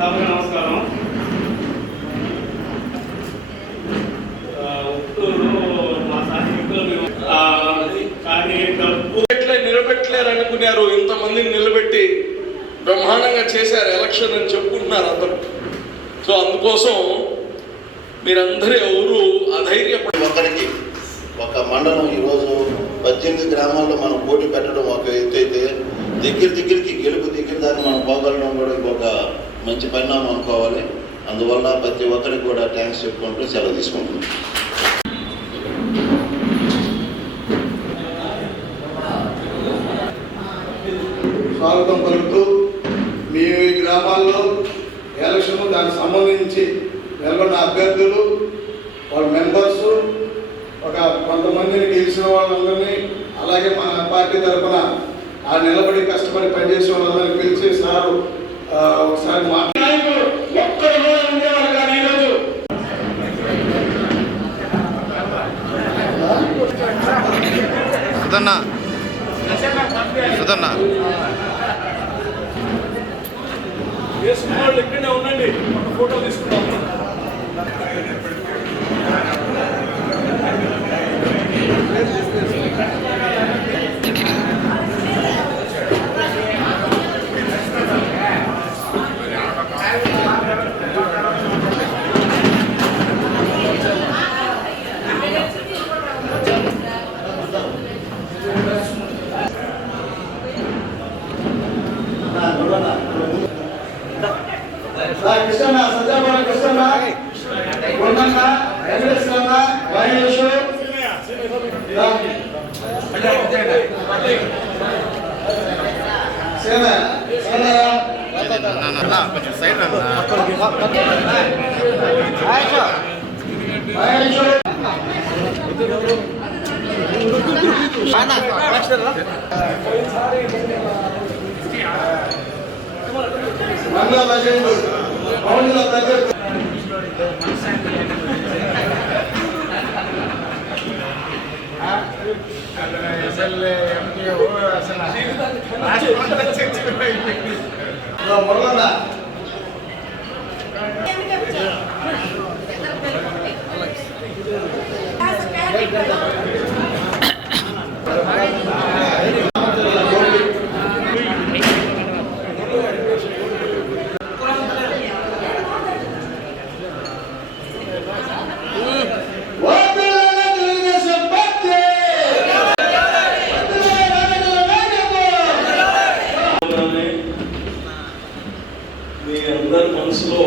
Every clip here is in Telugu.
నమస్కారం. మా సాహిత్యంలో కానీ డబ్బు నిలబెట్టలేరు అనుకున్నారు. ఇంతమందిని నిలబెట్టి బ్రహ్మాండంగా చేశారు ఎలక్షన్ అని చెప్పుకుంటున్నారు అందరూ. సో అందుకోసం మీరందరూ ఎవరు అధైర్యపడి ఒకరికి ఒక మండలం ఈరోజు 18 గ్రామాల్లో మనం పోటీ పెట్టడం ఒక ఎత్తు అయితే దగ్గరికి గెలుపు దగ్గర దాన్ని మనం పోగలడం కూడా ఇంకొక మంచి పరిణామం అనుకోవాలి. అందువల్ల ప్రతి ఒక్కరికి కూడా థ్యాంక్స్ చెప్పుకుంటూ సెలవు తీసుకుంటున్నాం. స్వాగతం పలుకుతూ మీ గ్రామాల్లో ఎలక్షన్ దానికి సంబంధించి నిలబడిన అభ్యర్థులు వాళ్ళ మెంబర్సు కొంతమందిని గెలిచిన వాళ్ళందరినీ అలాగే మన పార్టీ తరఫున ఆ నిలబడి కష్టపడి పనిచేసే వాళ్ళందరినీ పిలిచి సారు ఒకసారి నాయకులు ఒక్కరు కూడా ఉండేవారు కానీ ఈరోజు వేసుకున్న వాళ్ళు ఇక్కడనే ఉండండి, ఒక ఫోటో తీసుకుంటాం. కృష్ణ సత్యాపడ కృష్ణ ఉన్నన్న వెంకటేశ్వరన్న వాయుషు మంగళ భజనుడు పౌరుల ప్రజలు మొదలన్న మీ అందరి మనసులో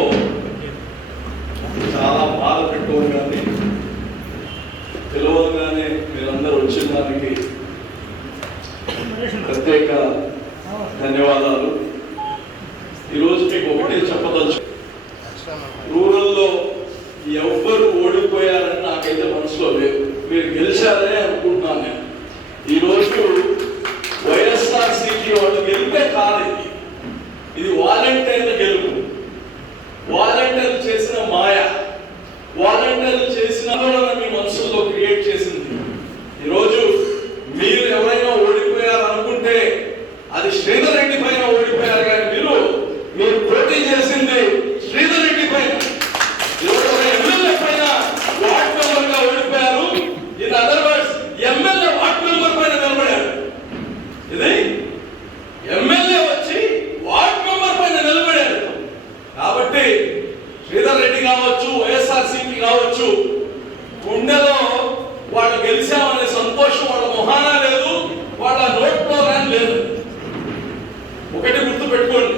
చాలా బాధ పెట్టుకోగానే పిలవగానే మీరందరూ వచ్చిన దానికి ప్రత్యేక ధన్యవాదాలు. ఈరోజు మీకు ఒకటే చెప్పదలుచు, రూరల్లో ఎవ్వరు ఓడిపోయారని నాకైతే మనసులో లేదు. మీరు గెలిచారనే అనుకుంటున్నాను నేను. ఈరోజు వైఎస్ఆర్సీపీ వాళ్ళు గెలిపే కాదు, ఇది వాలంటీర్ల గెలుపు. వాలంటీర్లు చేసిన మాయ, వాలంటీర్లు చేసిన మీ మనసుల్లో క్రియేట్ చేసింది. ఈరోజు మీరు ఎవరైనా ఓడిపోయారు అనుకుంటే అది శ్రీధర్ రెడ్డి పైన ఓడిపోయారు, కానీ మీరు పోటీ చేసింది శ్రీధర్ రెడ్డి పైన. ఎమ్మెల్యే పైన వార్డ్ మెంబర్ గా ఓడిపోయారు. In other words MLA ward member పైన నిలబడారు. ఇది ఎమ్మెల్యే వచ్చి వార్డ్ మెంబర్ పైన నిలబడారు. కాబట్టి శ్రీధర్ రెడ్డి కావచ్చు, వైఎస్ఆర్సీపీ కావచ్చు, గుండెలో వాళ్ళు గెలిచామనే సంతోషం వాళ్ళ మొహాన లేదు, వాళ్ళ నోట్లో లేదు. ఒకటి గుర్తు పెట్టుకోండి,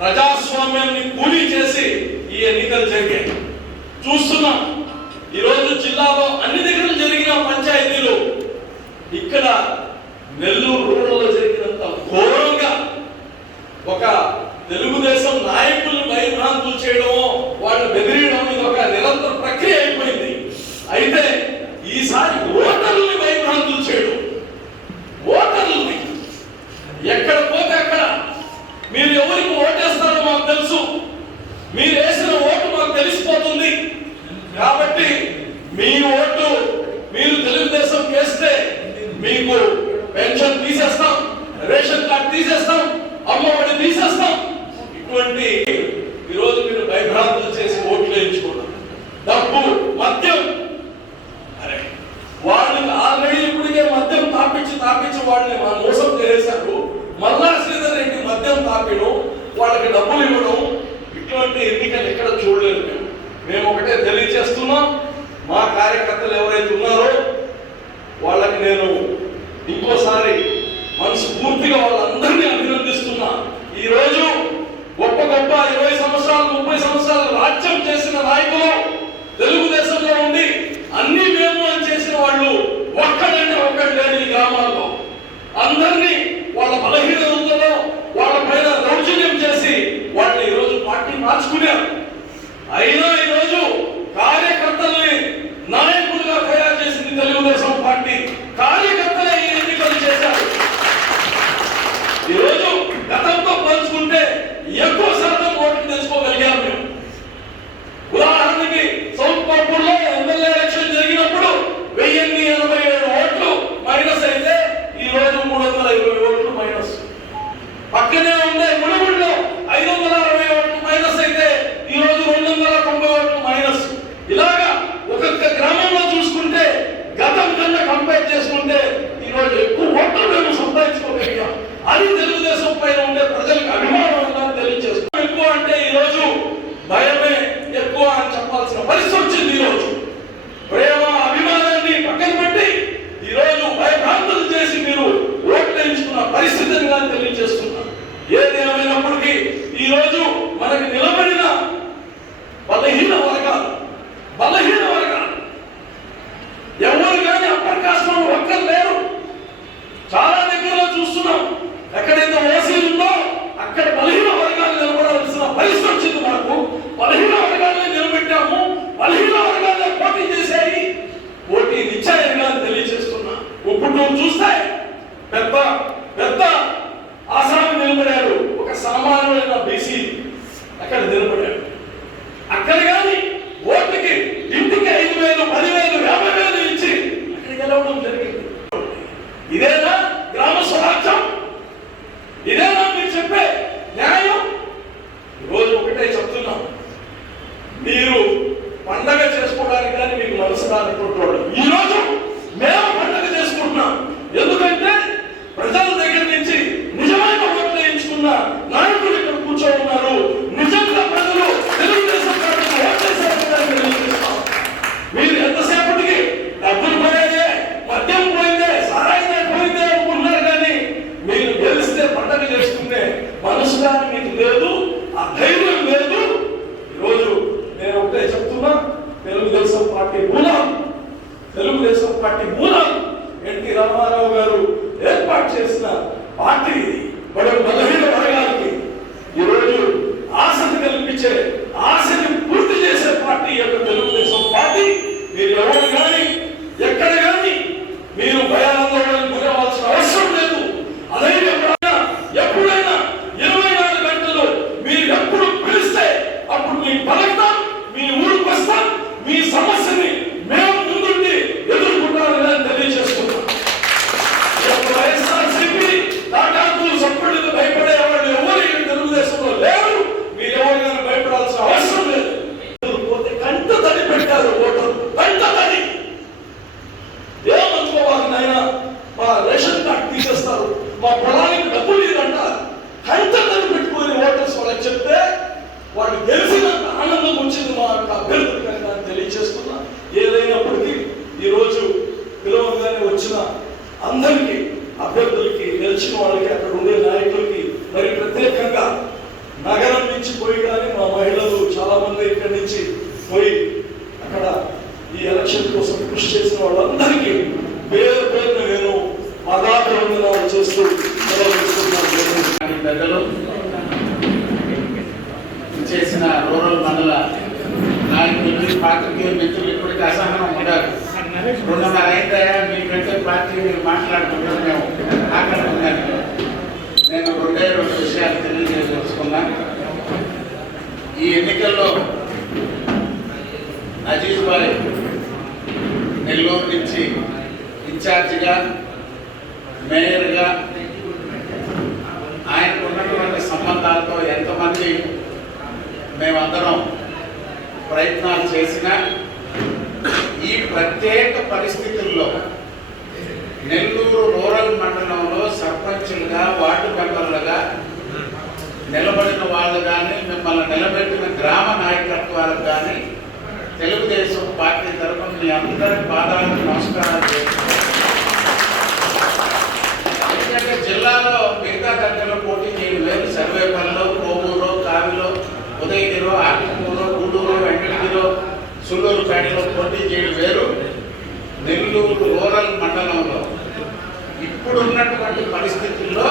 ప్రజాస్వామ్యాన్ని కూలీ చేసి ఈ ఎన్నికలు జరిగాయి. చూస్తున్నాం ఈరోజు జిల్లాలో అన్ని దగ్గర జరిగిన పంచాయతీలు ఇక్కడ నెల్లూరు రూరల్లో జరిగినంత ఘోరంగా ఒక తెలుగుదేశం నాయకుల్ని భయభ్రాంతులు చేయడమో వాళ్ళు బెదిరియడం ఇది ఒక నిరంతర ప్రక్రియ అయిపోయింది. అయితే ఈసారి ఓటర్లని భయభ్రాంతులు చేయడం, ఓటర్లని ఎక్కడ పోతే అక్కడ మీరు ఎవరికి ఓటేస్తారో మాకు తెలుసు, మీరు వేసిన ఓటు మాకు తెలిసిపోతుంది. కాబట్టి మీ ఓటు మీరు తెలుగుదేశం వేస్తే మీకు పెన్షన్ తీసేస్తాం, రేషన్ కార్డు తీసేస్తాం, అమ్మఒడి తీసేస్తాం. ఇటువంటి తెలియజేస్తున్నాం. మా కార్యకర్తలు ఎవరైతే ఉన్నారో వాళ్ళకి నేను ఇంకోసారి మనస్ఫూర్తిగా వాళ్ళందరినీ అభినందిస్తున్నా. ఈరోజు గొప్ప గొప్ప 20 సంవత్సరాలు 30 సంవత్సరాలు రాజ్యం చేసిన నాయకులు తెలుగుదేశంలో ఉండి అన్ని మేము అని చేసిన వాళ్ళు ఒక్కడంటే ఒక్కడు లేని ఈ గ్రామాల్లో అందరినీ వాళ్ళ బలహీనతలో వాళ్ళ పైన దౌర్జన్యం చేసి వాళ్ళని ఈరోజు పార్టీ మార్చుకున్నారు. అయినా ఈరోజు కార్యకర్తల్ని నాయకులుగా తయారు చేసింది తెలుగుదేశం పార్టీ. కార్యకర్తలే ఈ ఎన్నికలు చేశారు. ఈరోజు గతంతో పోల్చుకుంటే ఎక్కువ శాతం ఓట్లు తెచ్చుకోగలిగాం మేము. ఉదాహరణకి సౌత్ కోర్పూర్లో ఎమ్మెల్యే ఎలక్షన్ జరిగినప్పుడు 1087 ఓట్లు మైనస్ అయితే ఈ రోజు 320 ఓట్లు మైనస్. పక్కనే ఉండే మునుగుడిలో 560 ఓట్లు మైనస్ అయితే ఈ రోజు 290 ఓట్లు మైనస్. ఇలాగా ఒక్కొక్క గ్రామంలో చూసుకుంటే గతం కన్నా కంపేర్ చేసుకుంటే ఈ రోజు ఎక్కువ ఓట్లు మేము సంపాదించుకోగలిగాం. అది తెలుగుదేశం పైన ఉండే ప్రజలకు అభిమానం తెలియజేస్తున్నాం. ఎక్కువ అంటే ఈ రోజు భయమే ఎక్కువ అని చెప్పాల్సిన పరిస్థితి వచ్చింది. ఈ రోజు ప్రేమ అభిమానాన్ని పక్కన పెట్టి ఈ రోజు భయభ్రాంతులు చేసి మీరు ఓట్లు వేయించుకున్న పరిస్థితిని కానీ తెలియజేస్తున్నారు. ఏది ఏమైనప్పటికీ ఈ రోజు మనకి నిలబడిన బలహీన వర్గాలు ఎవరు కానీ అప్పర్ కాస్ట్ వాళ్ళు ఒక్కరు లేరు. చాలా దగ్గరలో చూస్తున్నాం. ఎక్కడైతే ఓసీలు ఉందో అక్కడ బలహీన వర్గాలు నిలబడాల్సిన పరిస్థితి వచ్చింది. మనకు బలహీన వర్గాలను నిలబెట్టాము. బలహీన వర్గాలే పోటీ చేశాయి. పోటీ నిశ్చయంగా తెలియజేస్తున్నా. ఇప్పుడు నువ్వు చూస్తే పెద్ద పెద్ద ఆసామి నిలబడాడు. ఒక సామాన్యుడైన బీసీ అక్కడ నిలబడాడు. అక్కడ కానీ ఓటుకి ఇంటికి 5,000, 10,000, 50,000 ఇచ్చి అక్కడ గెలవడం జరిగింది. ఇదేనా గ్రామ స్వరాజ్యం? ఇదేనా మీరు చెప్పే న్యాయం? రోజు ఒకటే చెప్తున్నాం. మీరు పండగ చేసుకోవడానికి కానీ మీకు మనసు రానటువంటి ఈ రోజు మేము పండగ చేసుకుంటున్నాం. ఎందుకంటే ప్రజల దగ్గర నుంచి నిజమైన ఓట్లు వేయించుకున్న నాయకులు ఇక్కడ కూర్చొని ఉన్నారు. నిజంగా ప్రజలు తెలుగుదేశం పార్టీకి ఓట్లేసారని తెలియజేస్తాం. మీరు ఎంతసేపటికి డబ్బులు పోయాయే, మద్యం పోయిందే, సారాయిదే పోయిందే అనుకుంటున్నారు. కానీ మీరు గెలిస్తే పండగ చేసుకునే మనసు కానీ మీకు లేదు, ఆ ధైర్యం లేదు. ఈరోజు నేను ఒకటే చెప్తున్నా, తెలుగుదేశం పార్టీ మూలం ఎన్టీ రామారావు గారు ఏర్పాటు చేసిన పార్టీ ఇది. బలహీన వర్గాలకి ఈరోజు ఆశను కల్పించే, ఆశని పూర్తి చేసే పార్టీ యొక్క తెలుగుదేశం పార్టీ. మీరు ఎవరు కానీ ఎక్కడ కానీ మీరు భయాందోళనకు గురవలసిన అవసరం లేదు. అదైనా ఎప్పుడైనా 24 గంటలు మీరు ఎప్పుడు పిలిస్తే అప్పుడు మీకు పలుకుతాం, మీ ఊరికి వస్తాం, మీ సమస్యని మేము ముందుండి ఎదుర్కొంటామని తెలియజేస్తున్నాం. వైఎస్ఆర్సీపీ తాటాకులు సప్పుడుకు భయపడే వాళ్ళు ఎవరు తెలుగుదేశంలో లేరు. మీరు ఎవరికైనా భయపడాల్సిన అవసరం లేదు. పోతే కంట తడి పెట్టారు ఓటరు, కంట తడి. ఏమనుకోవాలి నాయన, మా రేషన్ కార్డు తీసేస్తారు, మా పొలానికి డబ్బులు ఇదంటారు. కంట తడి పెట్టుకుని ఓటర్స్ వాళ్ళకి చెప్తే వాళ్ళు తెలిసినంత ఆనందం వచ్చింది మా అభ్యర్థులకైనా తెలియజేస్తున్నా. ఏదైనప్పటికీ ఈరోజు పిలవగానే వచ్చిన అందరికీ, అభ్యర్థులకి, గెలిచిన వాళ్ళకి, అక్కడ ఉండే నాయకులకి, మరి ప్రత్యేకంగా నగరం నుంచి పోయి కానీ మా మహిళలు చాలా మంది ఇక్కడి నుంచి పోయి అక్కడ ఈ ఎలక్షన్ కోసం కృషి చేసిన వాళ్ళందరికీ పేరు పేరున నేను పదాభివందనాలు చేస్తూ పెద్దలు చేసిన రూరల్ మండల నాయకులకి, పాత్రికేయ మిత్రులు ఇప్పటికీ అసహనం ఉన్నారు. 2:30 అయిందయా మీకంటే పార్టీ మాట్లాడుకుంటాం మేము ఆకట్టుకున్నాను. నేను 2 విషయాలు తెలియజేసుకున్నాను. ఈ ఎన్నికల్లో అజీజ్ భాయ్ నెల్లూరు నుంచి ఇన్ఛార్జిగా, మేయర్గా ఆయనకు ఉన్నటువంటి సంబంధాలతో ఎంతమంది మేమందరం ప్రయత్నాలు చేసినా ఈ ప్రత్యేక పరిస్థితుల్లో నెల్లూరు రూరల్ మండలంలో సర్పంచులుగా, వార్డు మెంబర్లుగా నిలబడిన వాళ్ళు కానీ, మిమ్మల్ని నిలబెట్టిన గ్రామ నాయకత్వాలకు కానీ మీ అందరి పాదాలకు నమస్కారాలు చేస్తున్నాను. ఎందుకంటే జిల్లాలో మిగతా దగ్గరలో పోటీ చేయడం లేదు. సర్వేపల్లిలో, కోవూరు, కావిలో, ఉదయగిరిలో, ఆకుకూరు, గూడూరు, వెంకటగిరిలో, సుల్లూరుపేటలో పోటీ చేయడం వేరు. నెల్లూరు రూరల్ మండలంలో ఇప్పుడున్నటువంటి పరిస్థితుల్లో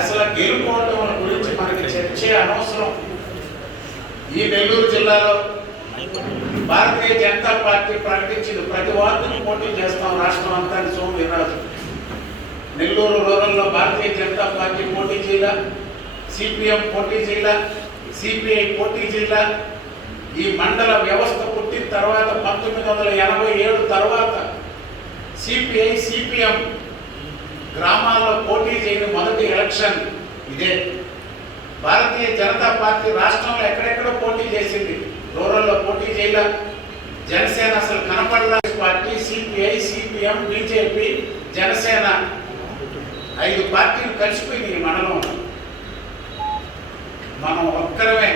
అసలు గెలుపోవటం గురించి మనకి చర్చే అనవసరం. ఈ నెల్లూరు జిల్లాలో భారతీయ జనతా పార్టీ ప్రకటించిన ప్రతి వార్డును పోటీ చేస్తాం రాష్ట్రం అంతా సోము వీర్రాజు. నెల్లూరు రూరల్లో భారతీయ జనతా పార్టీ పోటీ చేయాల, సిపిఎం పోటీ చేయాల, సిపిఐ పోటీ చేయాల. ఈ మండల వ్యవస్థ పుట్టిన తర్వాత 1987 తర్వాత సిపిఐ సిపిఎం గ్రామాల్లో పోటీ చేయని మొదటి ఎలక్షన్ ఇదే. భారతీయ జనతా పార్టీ రాష్ట్రంలో ఎక్కడెక్కడో పోటీ చేసింది, రూరల్లో పోటీ చేయాల. జనసేన అసలు కనపడల. Party CPI CPM BJP Janasena 5 పార్టీలు కలిసిపోయినాయి ఈ మండలం. మనం ఒక్కరమే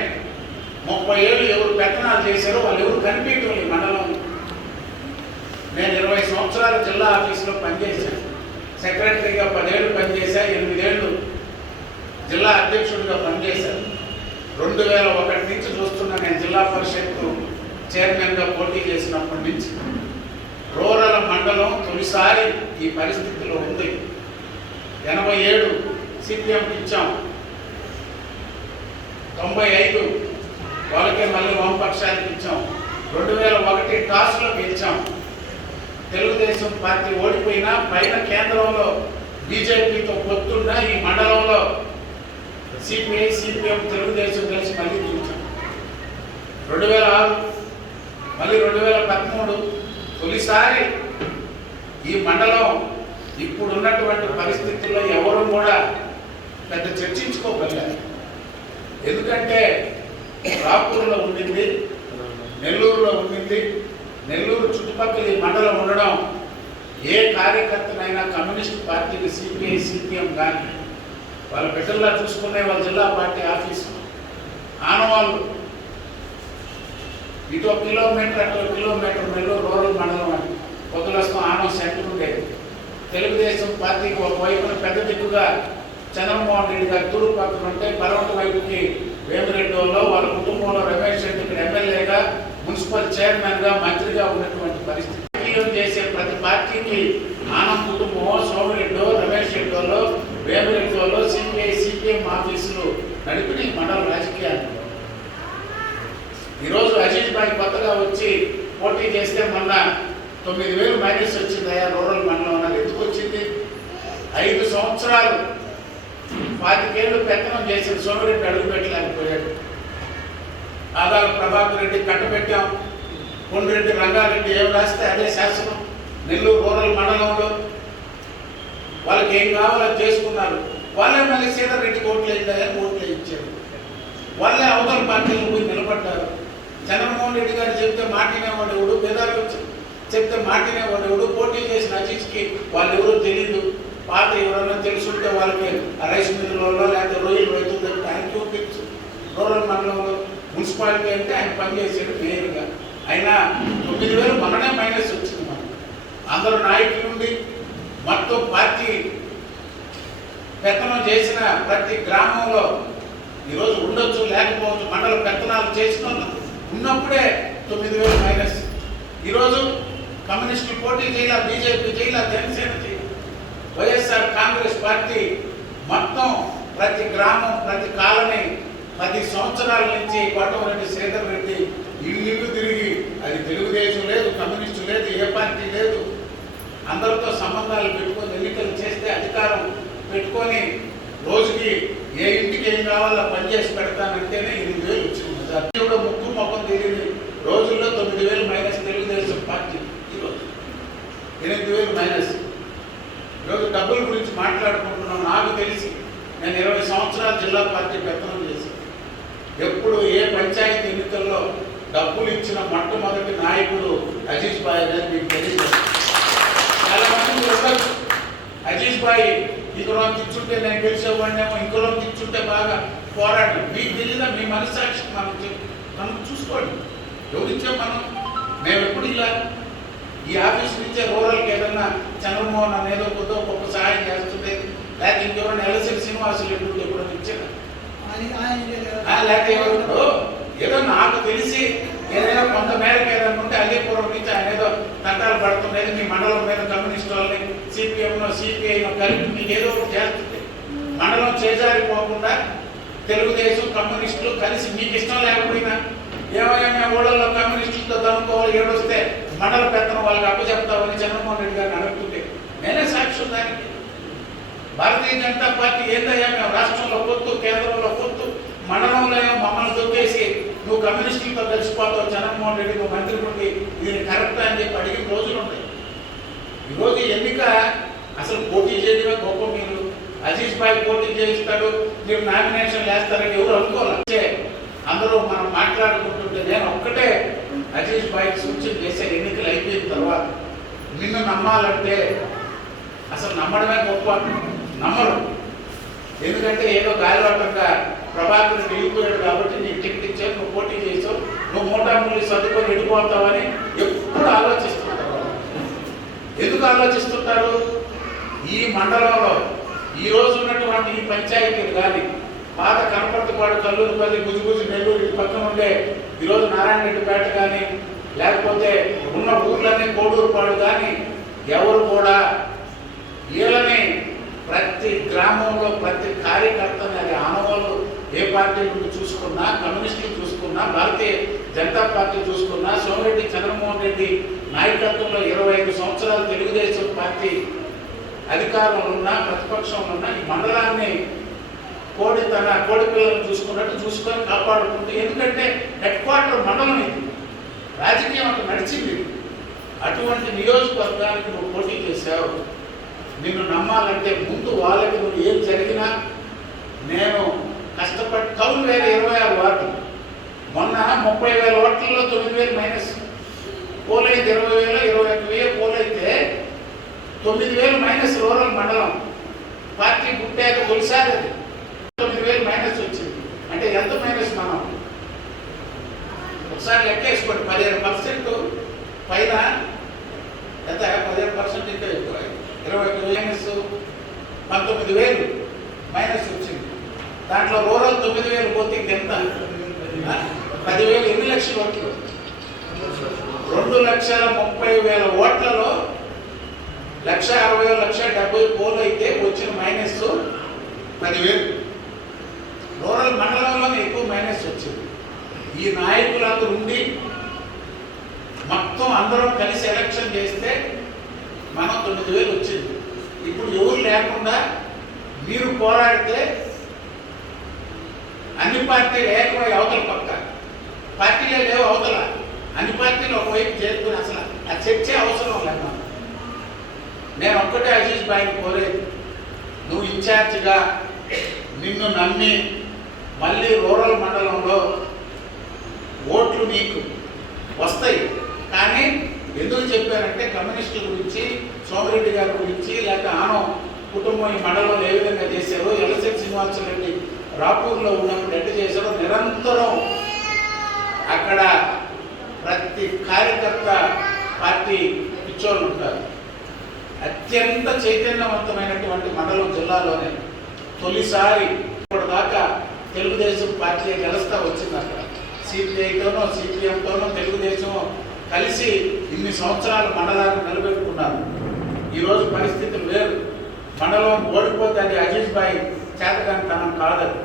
30 ఏళ్ళు ఎవరు పెత్తనాలు చేశారో వాళ్ళు ఎవరు కనిపించడం ఈ మండలం. నేను 20 సంవత్సరాలు జిల్లా ఆఫీసులో పనిచేశాను. సెక్రటరీగా 10 ఏళ్ళు పనిచేశా, 8 ఏళ్ళు జిల్లా అధ్యక్షుడిగా పనిచేశాను. 2001 నుంచి చూస్తున్నా నేను జిల్లా పరిషత్ చైర్మన్గా పోటీ చేసినప్పటి నుంచి. రూరల్ మండలం తొలిసారి ఈ పరిస్థితిలో ఉంది. 87 సిపిఎంకి ఇచ్చాం, 95 వాళ్ళకే మళ్ళీ వామపక్షానికి ఇచ్చాం, 2001 టాస్లో గెలిచాం. తెలుగుదేశం పార్టీ ఓడిపోయినా పైన కేంద్రంలో బీజేపీతో పొత్తున్నా ఈ మండలంలో సిపిఐ సిపిఎం తెలుగుదేశం కలిసి మళ్ళీ గెలిచాం. 2006 మళ్ళీ 2013 తొలిసారి ఈ మండలం ఇప్పుడున్నటువంటి పరిస్థితుల్లో ఎవరు కూడా పెద్ద చర్చించుకోగలిగారు. ఎందుకంటే రాపూర్లో ఉండింది, నెల్లూరులో ఉండింది. నెల్లూరు చుట్టుపక్కల ఈ మండలం ఉండడం ఏ కార్యకర్తనైనా కమ్యూనిస్ట్ పార్టీకి సిపిఐ సిపిఎం కానీ వాళ్ళ బిడ్డల్లా చూసుకునే వాళ్ళ జిల్లా పార్టీ ఆఫీసు ఆనవాళ్ళు ఇటు 1 కిలోమీటర్ అటు 1 కిలోమీటర్ నెల్లూరు రూరల్ మండలం అని పొద్దులస్తం ఆనవ సెంటర్ ఉండేది. తెలుగుదేశం పార్టీకి ఒకవైపున పెద్ద దిక్కుగా చంద్రమోహన్ రెడ్డి గారు తూర్పు పక్కన ఉంటే మరొక వైపుకి వేమిరెడ్డి వాళ్ళ కుటుంబంలో రమేష్ రెడ్డి ఇక్కడ ఎమ్మెల్యేగా, మున్సిపల్ చైర్మన్గా, మంత్రిగా ఉన్నటువంటి పరిస్థితి. చేసే ప్రతి పార్టీకి ఆనం కుటుంబమో, సోమిరెడ్డో, రమేష్ రెడ్డిలో, వేమిరెడ్డిలో సిపిఐ సిపిఎం ఆఫీసులు నడిపిన మండల రాజకీయాలు. ఈరోజు అజీజ్ భాయ్ కొత్తగా వచ్చి పోటీ చేస్తే మొన్న 9,000 మైనస్ వచ్చింది అయ్యా రూరల్ మండలం అన్నది. ఎందుకు వచ్చింది? 5 సంవత్సరాలు 25 ఏళ్ళు పెత్తనం చేసిన సోమిరెడ్డి అడుగు పెట్టలేకపోయాడు. ఆదాల ప్రభాకర్ రెడ్డి కట్టబెట్టాం, కొండ్రెడ్డి రంగారెడ్డి ఏం రాస్తే అదే శాసనం. నెల్లూరు రూరల్ మండలంలో వాళ్ళకి ఏం కావాలో చేసుకున్నారు. వాళ్ళే మళ్ళీ శ్రీధర్ రెడ్డికి ఓట్లు వేయిందని ఓట్లు ఇచ్చారు. వాళ్ళే అవతల పార్టీలు పోయి నిలబడ్డారు. చంద్రమోహన్ రెడ్డి గారు చెప్తే మాటినేవాడు ఎవడు, పేదాలు చెప్తే మాటినేవాడు ఎవడు. పోటీ చేసిన అజీజ్కి వాళ్ళు ఎవరో తెలియదు. పాత ఎవరన్నా తెలుసుంటే వాళ్ళకి రైస్ మిల్లులలో లేకపోతే రొయ్యలు రైతులు ఆయనకి తెలుసు. రూరల్ మండలంలో మున్సిపాలిటీ అంటే ఆయన పనిచేసాడు నేరుగా. అయినా 9,000 మననే మైనస్ వచ్చింది. మనం అందరూ నాయకుల నుండి మొత్తం పార్టీ పెత్తనం చేసిన ప్రతి గ్రామంలో ఈరోజు ఉండొచ్చు లేకపోవచ్చు, మండల పెత్తనాలు చేసిన ఉన్నప్పుడే 9,000 మైనస్. ఈరోజు కమ్యూనిస్టులు పోటీ చేయాల, బీజేపీ చేయాల, జనసేన చేయాల, వైఎస్ఆర్ కాంగ్రెస్ పార్టీ మొత్తం ప్రతి గ్రామం ప్రతి కాలనీ 10 సంవత్సరాల నుంచి కోటమిరెడ్డి శ్రీధర్ రెడ్డి ఇల్లు తిరిగి, అది తెలుగుదేశం లేదు, కమ్యూనిస్టు లేదు, ఏ పార్టీ లేదు, అందరితో సంబంధాలు పెట్టుకొని ఎన్నికలు చేస్తే అధికారం పెట్టుకొని రోజుకి ఏ ఇంటికి ఏం కావాలో పనిచేసి పెడతానంటేనే 8,000 వచ్చింది. అది కూడా ముక్కు మొక్కం తెలియని రోజుల్లో 9,000 మైనస్ తెలుగుదేశం పార్టీ. ఈరోజు 8,000 మైనస్. ఈరోజు డబ్బుల గురించి మాట్లాడుకుంటున్నాం. నాకు తెలిసి నేను 20 సంవత్సరాలు జిల్లా పార్టీ పెత్తనం చేసి ఎప్పుడు ఏ పంచాయతీ ఎన్నికల్లో డబ్బులు ఇచ్చిన మొట్టమొదటి నాయకుడు అజీజ్ భాయ్ అనేది మీకు తెలియదు. చాలా మంది ఉండొచ్చు, అజీజ్ భాయ్ ఇంకో ఇచ్చుంటే నేను గెలిచేవాడినేమో, ఇంకో ఇచ్చుంటే బాగా పోరాటం. మీకు తెలియదా? మీ మనస్సాక్షి మనం చూసుకోండి. ఎవరిచ్చాం మనం? మేము ఎప్పుడు ఇలా ఈ ఆఫీస్ నుంచే రూరల్కి ఏదన్నా చంద్రమోహన్ అనేదో కొద్దో గొప్ప సహాయం చేస్తుంటే, లేకపోతే ఇంకెవరైనా ఎల్ఎస్ఎల్ శ్రీనివాసులు ఎప్పుడు ఎప్పుడైనా ఇచ్చారు, లేకపోతే ఎవరు ఏదో నాకు తెలిసి ఏదైనా కొంత మేరకు ఏదైనా ఉంటే అల్లీపురం నుంచి ఆయన ఏదో తంటాలు పడుతుండేది మీ మండలం మీద కమ్యూనిస్ట్ వాళ్ళని సిపిఎంలో సిపిఐలో కలిపి మీకు ఏదో ఒకటి చేస్తుంది. మండలం చేజారిపోకుండా తెలుగుదేశం కమ్యూనిస్టులు కలిసి మీకు ఇష్టం లేకపోయినా ఏమైనా మేము ఊళ్ళల్లో కమ్యూనిస్టులతో తనుకోవాలి, ఏడొస్తే మండల పెత్తనం వాళ్ళకి అప్పచెప్తామని చంద్రమోహన్ రెడ్డి గారిని అడుగుతుంటే నేనే సాక్ష్యం దానికి. భారతీయ జనతా పార్టీ ఏందయ్యా మేము రాష్ట్రంలో పొత్తు, కేంద్రంలో పొత్తు, మండలంలో మమ్మల్ని తొక్కేసి నువ్వు కమ్యూనిస్టులతో కలిసిపోతావు జగన్మోహన్ రెడ్డి, నువ్వు మంత్రి నుండి ఇది కరెక్ట్ అని చెప్పి అడిగిన రోజులు ఉంటాయి. ఈరోజు ఎన్నిక అసలు పోటీ చేయడమే గొప్ప. మీరు అజీజ్ భాయ్ పోటీ చేయిస్తాడు, మీరు నామినేషన్ వేస్తారని ఎవరు అనుకోవాలి. అందరూ మనం మాట్లాడుకుంటుంటే నేను ఒక్కటే అజీజ్ భాయ్కి సూచన చేసే, ఎన్నికలు అయిపోయిన తర్వాత నిన్ను నమ్మాలంటే అసలు నమ్మడమే గొప్ప. నమ్మరు, ఎందుకంటే ఏదో గాలివాటంగా ప్రభాకర్ వెళ్ళిపోయాడు కాబట్టి నీకు టికెట్ ఇచ్చావు, నువ్వు పోటీ చేసావు, నువ్వు మూటాములు చదువుకొని వెళ్ళిపోతావని ఎప్పుడు ఆలోచిస్తుంటారు. ఎందుకు ఆలోచిస్తుంటారు? ఈ మండలంలో ఈ రోజు ఉన్నటువంటి ఈ పంచాయతీలు కానీ, పాత కనపర్తిపాడు, కల్లూరుపల్లి, గుజుగుజు, నెల్లూరు ఈ పక్కన ఉండే ఈరోజు నారాయణరెడ్డిపేట కానీ, లేకపోతే ఉన్న ఊర్లన్నీ కోడూరుపాడు కానీ, ఎవరు కూడా వీళ్ళని ప్రతి గ్రామంలో ప్రతి కార్యకర్తని అది ఆనవాళ్ళు ఏ పార్టీ నుండి చూసుకున్నా, కమ్యూనిస్టులు చూసుకున్నా, భారతీయ జనతా పార్టీ చూసుకున్నా, సోమిరెడ్డి చంద్రమోహన్ రెడ్డి నాయకత్వంలో 25 సంవత్సరాలు తెలుగుదేశం పార్టీ అధికారంలో ఉన్న ప్రతిపక్షంలో ఉన్న ఈ మండలాన్ని కోడి పిల్లలను చూసుకున్నట్టు చూసుకొని కాపాడుకుంటూ, ఎందుకంటే హెడ్ క్వార్టర్ మండలం ఇది, రాజకీయం అక్కడ నడిచింది. అటువంటి నియోజకవర్గానికి నువ్వు పోటీ చేశావు. నిన్ను నమ్మాలంటే ముందు వాళ్ళకి నువ్వు ఏం జరిగినా నేను కష్టపడి టౌన్ వేరే 26 వార్డులు, మొన్న 30,000 ఓట్లలో 9,000 మైనస్ పోలైతే 20,000 21,000 పోలైతే 9,000 మైనస్ రూరల్ మండలం పార్టీ పుట్టాక తొలిసారి 9,000 మైనస్ వచ్చింది. అంటే ఎంత మైనస్ మనం ఒకసారి లెక్కేసుకోండి. 15% పైన ఎంత? 15% ఇంకా ఎక్కువ. 21,000 మైనస్ 19,000 మైనస్ వచ్చింది. దాంట్లో రూరల్ 9,000 పోతే ఎంత? 10,000. ఎన్ని లక్షల ఓట్లు? 2,30,000 ఓట్లలో 1,60,000 1,70,000 పోలు అయితే వచ్చిన మైనస్ 10,000. రూరల్ మండలంలోనే ఎక్కువ మైనస్ వచ్చింది. ఈ నాయకులందరూ ఉండి మొత్తం అందరం కలిసి ఎలక్షన్ చేస్తే మనం 9,000 వచ్చింది. ఇప్పుడు ఎవరు లేకుండా మీరు పోరాడితే అన్ని పార్టీలు ఏకమై అవతల పక్క పార్టీలే లేవు, అవతల అన్ని పార్టీలు ఒకవైపు చేరుకుని అసలు ఆ చర్చే అవసరం లేదు. నేను ఒక్కటే అజీజ్ భాయ్ని కోరేది, నువ్వు ఇన్ఛార్జిగా నిన్ను నమ్మి మళ్ళీ రూరల్ మండలంలో ఓట్లు నీకు వస్తాయి. కానీ ఎందుకు చెప్పారంటే కమ్యూనిస్టుల గురించి, సోమిరెడ్డి గారి గురించి, లేకపోతే ఆనో కుటుంబం ఈ మండలంలో ఏ విధంగా చేశారో, ఎల్ఎస్ఎల్ శ్రీనివాసరెడ్డి రాపూర్లో ఉన్నప్పుడు ఎట్లా చేశారో, నిరంతరం అక్కడ ప్రతి కార్యకర్త పార్టీ పిచ్చోళ్ళు ఉంటారు. అత్యంత చైతన్యవంతమైనటువంటి మండలం జిల్లాలోనే తొలిసారి ఇప్పటిదాకా తెలుగుదేశం పార్టీ గెలుస్తా వచ్చింది. అక్కడ సిపిఐతోనో సిపిఎంతోనో తెలుగుదేశం కలిసి ఇన్ని సంవత్సరాలు మండలాన్ని నిలబెట్టుకున్నారు. ఈరోజు పరిస్థితులు వేరు. మండలం ఓడిపోతే అది అజీజ్ భాయ్ చేతకానితనం కాదని.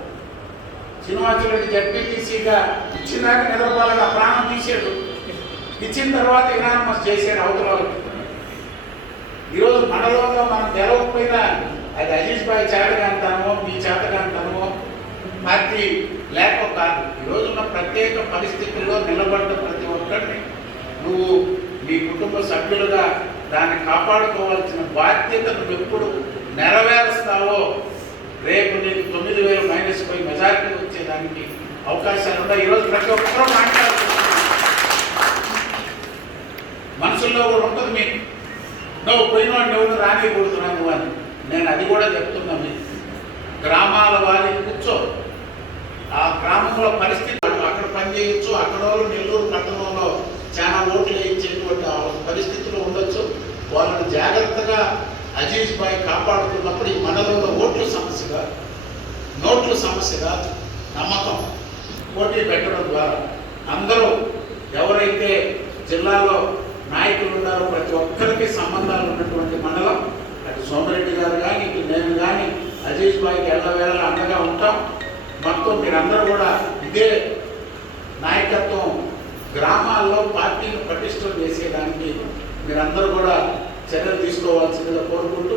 శ్రీనివాసరెడ్డి జడ్పీటీసీగా ఇచ్చినాక నిద్రపోవాలని ప్రాణం తీసాడు. ఇచ్చిన తర్వాత ఇనానమస్ చేశాడు అవతల వాళ్ళకి. ఈరోజు మండలంలో మనం గెలవకపోయినా అది అజీజ్ భాయ్ చేతకానితనమో మీ చేతకానితనమో పార్టీ లేక కాదు. ఈరోజు ఉన్న ప్రత్యేక పరిస్థితుల్లో నిలబడ్డ ప్రతి ఒక్కరిని నువ్వు మీ కుటుంబ సభ్యులుగా దాన్ని కాపాడుకోవాల్సిన బాధ్యత నువ్వు ఎప్పుడు నెరవేరుస్తావో రేపు నీకు 9,000 మైనస్ పోయి మెజారిటీ వచ్చేదానికి అవకాశాలు ఉన్నాయి. ఈరోజు ప్రతి ఒక్కరూ మాట్లాడుతున్నారు, మనసుల్లో కూడా ఉంటుంది మీకు, నువ్వు పోయినవాడిని ఎవరు రానియకూడుతున్నావు నువ్వు అని. నేను అది కూడా చెప్తున్నా, మీకు గ్రామాల వారి కూర్చో, ఆ గ్రామంలో పరిస్థితి అక్కడ పనిచేయచ్చు. అక్కడ నెల్లూరు పట్టణంలో చాలా ఓట్లు పరిస్థితులు ఉండొచ్చు. వాళ్ళని జాగ్రత్తగా అజీజ్ భాయ్ కాపాడుతున్నప్పుడు ఈ మండలంలో ఓట్ల సమస్యగా, నోట్ల సమస్యగా నమ్మకం పోటీ పెట్టడం ద్వారా అందరూ ఎవరైతే జిల్లాలో నాయకులు ఉన్నారో ప్రతి ఒక్కరికి సంబంధాలు ఉన్నటువంటి మండలం. అటు సోమిరెడ్డి గారు కానీ, ఇటు నేను కానీ అజీజ్ భాయ్కి ఎల్లవేళ అండగా ఉంటాం. మొత్తం మీరందరూ కూడా ఇదే నాయకత్వం గ్రామాల్లో పార్టీని పటిష్టం చేసేదానికి మీరందరూ కూడా చర్యలు తీసుకోవాల్సిందిగా కోరుకుంటూ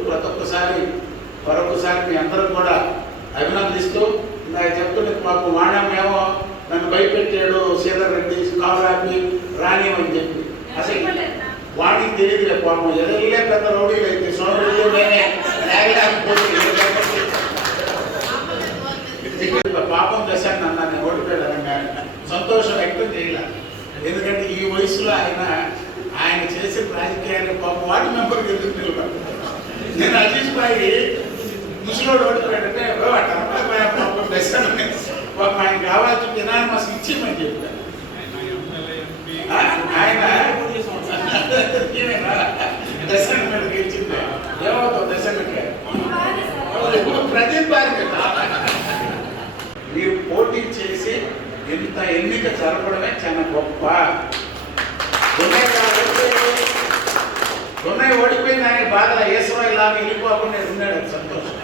మరొకసారి మీ అందరూ కూడా అభినందిస్తూ, నాకు చెప్తున్న మాకు వాణ్యమేమో నన్ను భయపెట్టాడు శ్రీధర్ రెడ్డి కావరాపి రానియమని చెప్పి. అసలు వాడికి తెలియదు పాపం ఎదురులే పెద్ద రౌడీలు అయితే సోమరెడ్డినే పాపం చేశాను నన్ను నేను ఓడిపోయాను కానీ సంతోషం వ్యక్తం చేయాల. ఎందుకంటే ఈ వయసులో ఆయన చేసిన రాజకీయాలు పాపం వార్డు మెంబర్కి ఎదురు నిలబడి నేను అజీజ్ భాయ్ ముసలోడు ఓడిపోయాడంటే పాపం దర్శనం పాపం ఆయన కావాల్సిన యునానిమస్ ఇచ్చేయమని చెప్పాను. ఆయన దర్శనం మీద గెలిచింది ఏమవుతావు దర్శనకి ప్రదీప్ భార్య మీరు పోటీ చేసి ఇంత ఎన్నిక జరపడమే చాలా గొప్ప. దున్నయ్య ఓడిపోయింది ఆయన బాధ ఈశ్వరయ్య లాగా వెళ్ళిపోకుండా ఉన్నాడు సంతోషం.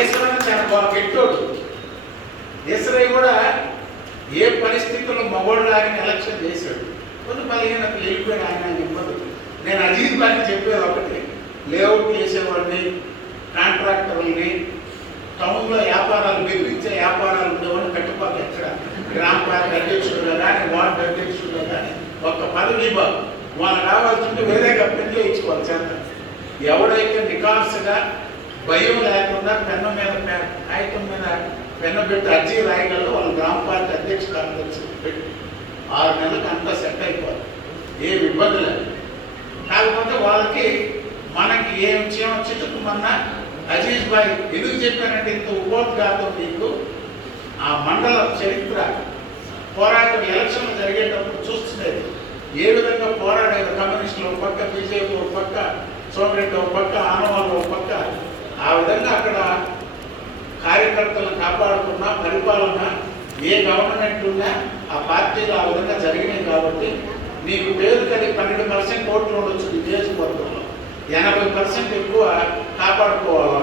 ఈశ్వరయ్య చాలా బాగా గెట్టోడు. ఈశ్వరయ్య కూడా ఏ పరిస్థితుల్లో మగోడులాగా ఎలక్షన్ చేశాడు. కొన్ని 15 వెళ్ళిపోయాడు ఆయన ఇబ్బంది. నేను అజీజ్ భాయ్కి చెప్పేది ఒకటి, లేఅవుట్ చేసేవాడిని, కాంట్రాక్టర్లని, టౌన్లో వ్యాపారాలు బెదిరించే వ్యాపారాలు ఉండేవాడిని కట్టుబాటు ఎక్కడ గ్రామ పార్టీ అధ్యక్షుడుగా కానీ వార్డు అధ్యక్షుడుగా కానీ ఒక్క పదవి వాళ్ళు కావాల్సింటే వేరేగా పెళ్లి చేయించుకోవాలి చేత. ఎవడైతే నికాల్స్గా భయం లేకుండా పెన్ను మీద కాగితం మీద పెన్ను పెట్టి అర్జీ రాయగలరు వాళ్ళు గ్రామ పార్టీ అధ్యక్ష కార్యదర్శి పెట్టి 6 నెలలకు అంతా సెట్ అయిపోవాలి, ఏమి ఇబ్బంది లేదు. కాకపోతే వాళ్ళకి మనకి ఏం చిట్టుకుమన్నా అజీజ్ భాయ్ ఎందుకు చెప్పానంటే ఇంత ఉపోద్ఘాతం మీకు ఆ మండల చరిత్ర పోరాటం ఎలక్షన్లు జరిగేటప్పుడు చూస్తున్నది ఏ విధంగా పోరాడేది. కమ్యూనిస్టులు ఒక పక్క, బీజేపీ ఒక పక్క, సోమిరెడ్డి ఒక పక్క, ఆనవాళ్ళు ఒక పక్క, ఆ విధంగా అక్కడ కార్యకర్తలను కాపాడుతున్న పరిపాలన ఏ గవర్నమెంట్ ఉన్నా ఆ పార్టీలు ఆ విధంగా జరిగినాయి. కాబట్టి మీకు పేరు కలిగి 12% ఓట్లు ఉండొచ్చు ఈ నియోజకవర్గంలో, 80% ఎక్కువ కాపాడుకోవాలి.